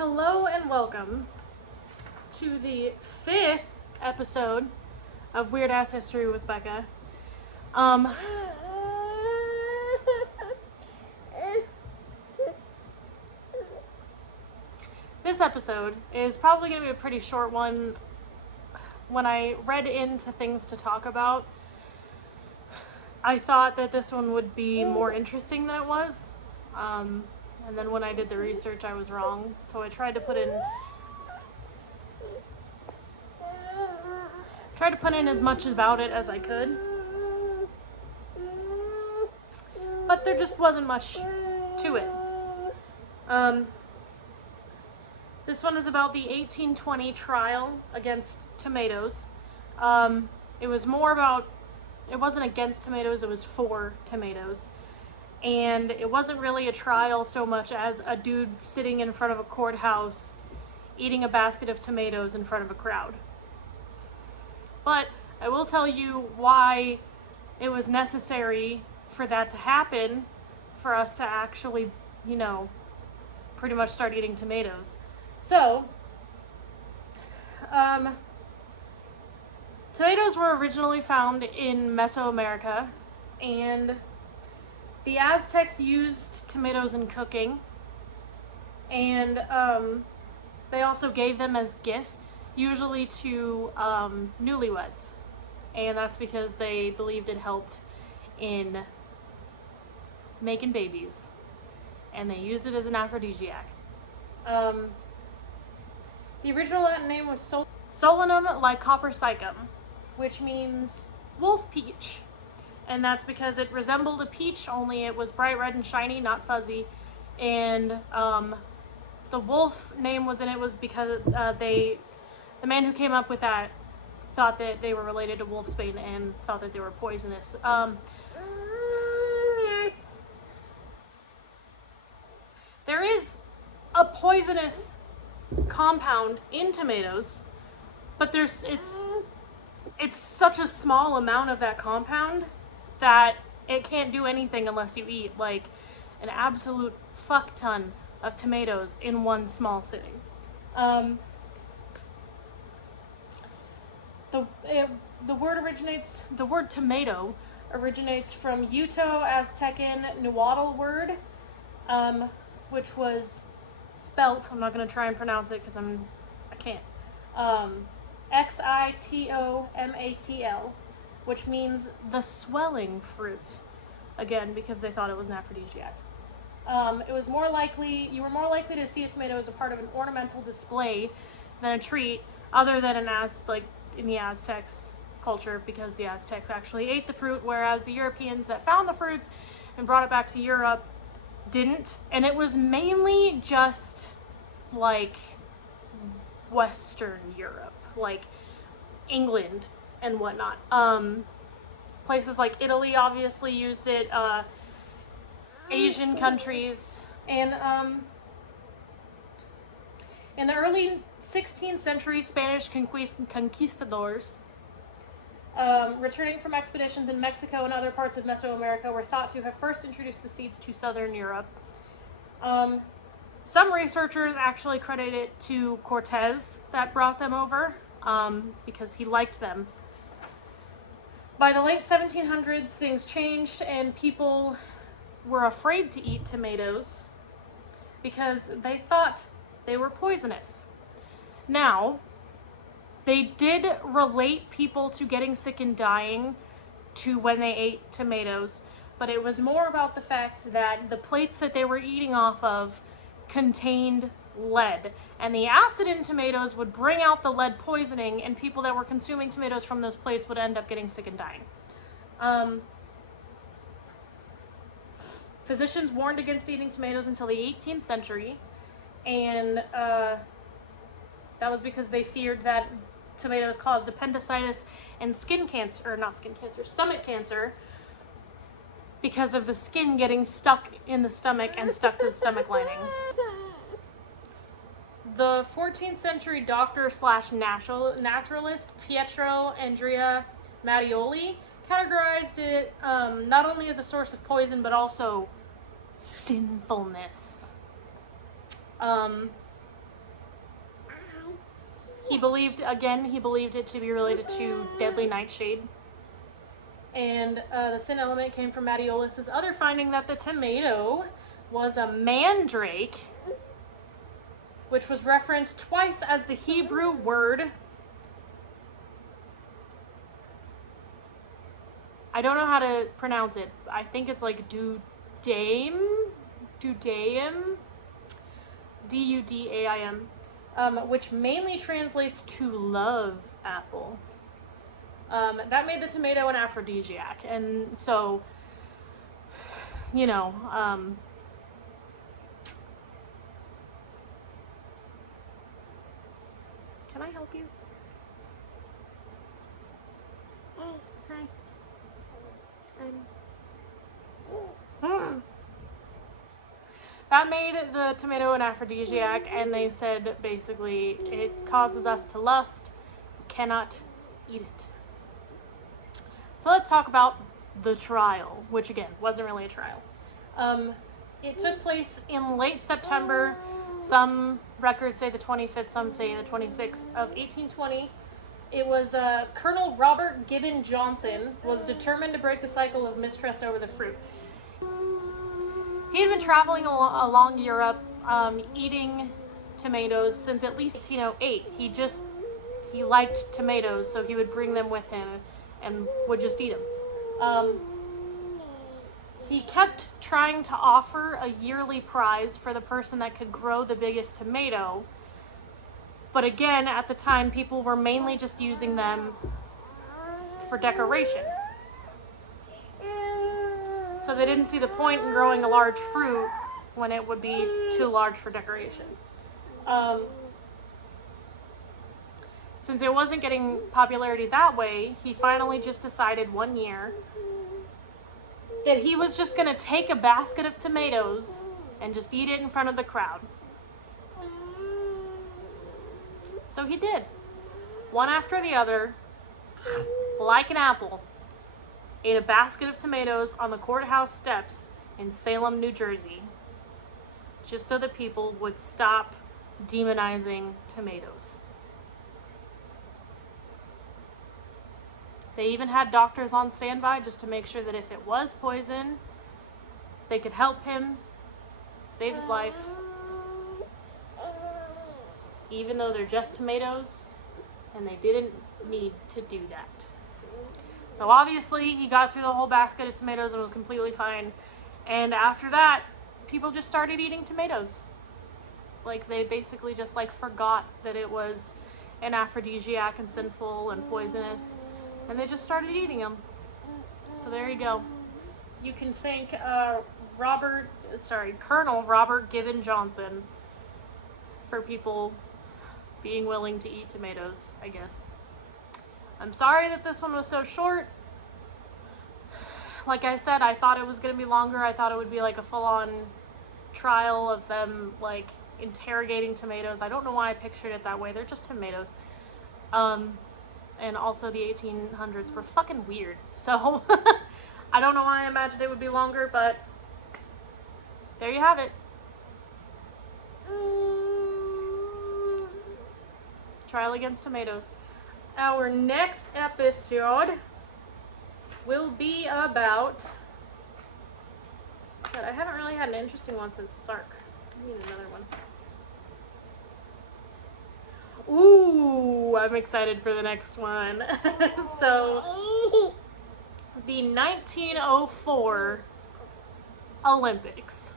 Hello and welcome to the 5th episode of Weird Ass History with Becca. This episode is probably going to be a pretty short one. When I read into things to talk about, I thought that this one would be more interesting than it was. And then when I did the research, I was wrong. So I tried to put in as much about it as I could. But there just wasn't much to it. This one is about the 1820 trial against tomatoes. It wasn't against tomatoes, it was for tomatoes. And it wasn't really a trial so much as a dude sitting in front of a courthouse eating a basket of tomatoes in front of a crowd. But I will tell you why it was necessary for that to happen, for us to actually, pretty much start eating tomatoes. So, tomatoes were originally found in Mesoamerica, and the Aztecs used tomatoes in cooking, and they also gave them as gifts, usually to newlyweds, and that's because they believed it helped in making babies, and they used it as an aphrodisiac. The original Latin name was Solanum lycopersicum, which means wolf peach. And that's because it resembled a peach, only it was bright red and shiny, not fuzzy. And the wolf name was in it was because the man who came up with that thought that they were related to wolfsbane and thought that they were poisonous. There is a poisonous compound in tomatoes, but it's such a small amount of that compound that it can't do anything unless you eat like an absolute fuck ton of tomatoes in one small sitting. The word tomato originates from Uto-Aztecan Nahuatl word, which was spelt, I'm not going to try and pronounce it because I can't, Xitomatl, which means the swelling fruit, again because they thought it was an aphrodisiac. You were more likely to see a tomato as a part of an ornamental display than a treat, other than in the Aztecs culture, because the Aztecs actually ate the fruit, whereas the Europeans that found the fruits and brought it back to Europe didn't. And it was mainly just like Western Europe, like England and whatnot. Places like Italy obviously used it, Asian countries, and in the early 16th century, Spanish conquistadors returning from expeditions in Mexico and other parts of Mesoamerica were thought to have first introduced the seeds to southern Europe. Some researchers actually credit it to Cortez that brought them over, because he liked them. By the late 1700s, things changed and people were afraid to eat tomatoes because they thought they were poisonous. Now, they did relate people to getting sick and dying to when they ate tomatoes, but it was more about the fact that the plates that they were eating off of contained lead, and the acid in tomatoes would bring out the lead poisoning, and people that were consuming tomatoes from those plates would end up getting sick and dying. Physicians warned against eating tomatoes until the 18th century, and that was because they feared that tomatoes caused appendicitis and stomach cancer, because of the skin getting stuck in the stomach and stuck to the stomach lining. The 14th century doctor/naturalist Pietro Andrea Mattioli categorized it not only as a source of poison, but also sinfulness. He believed it to be related to deadly nightshade. And the sin element came from Mattiolus' other finding that the tomato was a mandrake, which was referenced twice as the Hebrew word. I don't know how to pronounce it. I think it's like Dudaim, Dudaim, which mainly translates to love apple. That made the tomato an aphrodisiac, and so, you know, can I help you? Hi. That made the tomato an aphrodisiac, and they said basically it causes us to lust, cannot eat it. So let's talk about the trial, which again wasn't really a trial. It took place in late September. Some records say the 25th, some say the 26th of 1820. It was Colonel Robert Gibbon Johnson was determined to break the cycle of mistrust over the fruit. He had been traveling along Europe, eating tomatoes since at least 1808. He liked tomatoes, so he would bring them with him and would just eat them. He kept trying to offer a yearly prize for the person that could grow the biggest tomato. But again, at the time, people were mainly just using them for decoration. So they didn't see the point in growing a large fruit when it would be too large for decoration. Since it wasn't getting popularity that way, he finally just decided one year that he was just going to take a basket of tomatoes and just eat it in front of the crowd. So he did. One after the other, like an apple, ate a basket of tomatoes on the courthouse steps in Salem, New Jersey, just so that people would stop demonizing tomatoes. They even had doctors on standby just to make sure that if it was poison, they could help him, save his life, even though they're just tomatoes, and they didn't need to do that. So obviously, he got through the whole basket of tomatoes and was completely fine. And after that, people just started eating tomatoes. Like, they basically just, forgot that it was an aphrodisiac and sinful and poisonous. And they just started eating them. So there you go. You can thank Colonel Robert Gibbon Johnson for people being willing to eat tomatoes, I guess. I'm sorry that this one was so short. Like I said, I thought it was going to be longer. I thought it would be like a full-on trial of them interrogating tomatoes. I don't know why I pictured it that way. They're just tomatoes. And also the 1800s were fucking weird. So I don't know why I imagined it would be longer, but there you have it. Trial against tomatoes. Our next episode will be about... God, I haven't really had an interesting one since Sark. I need another one. Ooh, I'm excited for the next one. So, the 1904 Olympics.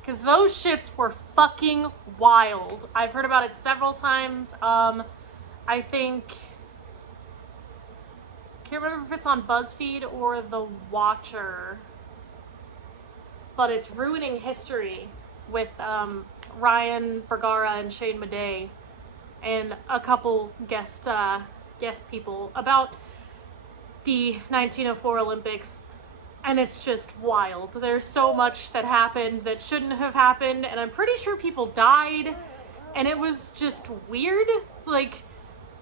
Because those shits were fucking wild. I've heard about it several times. I think... can't remember if it's on BuzzFeed or The Watcher. But it's ruining history with Ryan Bergara and Shane Madej and a couple guest people about the 1904 Olympics, and it's just wild. There's so much that happened that shouldn't have happened, and I'm pretty sure people died, and it was just weird.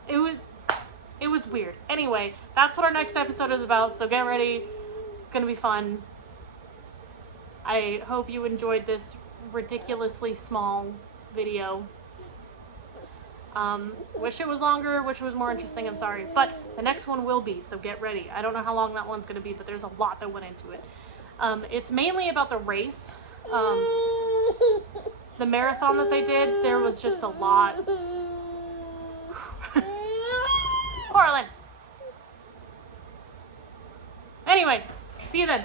It was weird. Anyway, that's what our next episode is about, so get ready. It's gonna be fun. I hope you enjoyed this ridiculously small video. Wish it was longer, wish it was more interesting, I'm sorry. But the next one will be, so get ready. I don't know how long that one's going to be, but there's a lot that went into it. It's mainly about the race. The marathon that they did, there was just a lot. Portland. Anyway, see you then.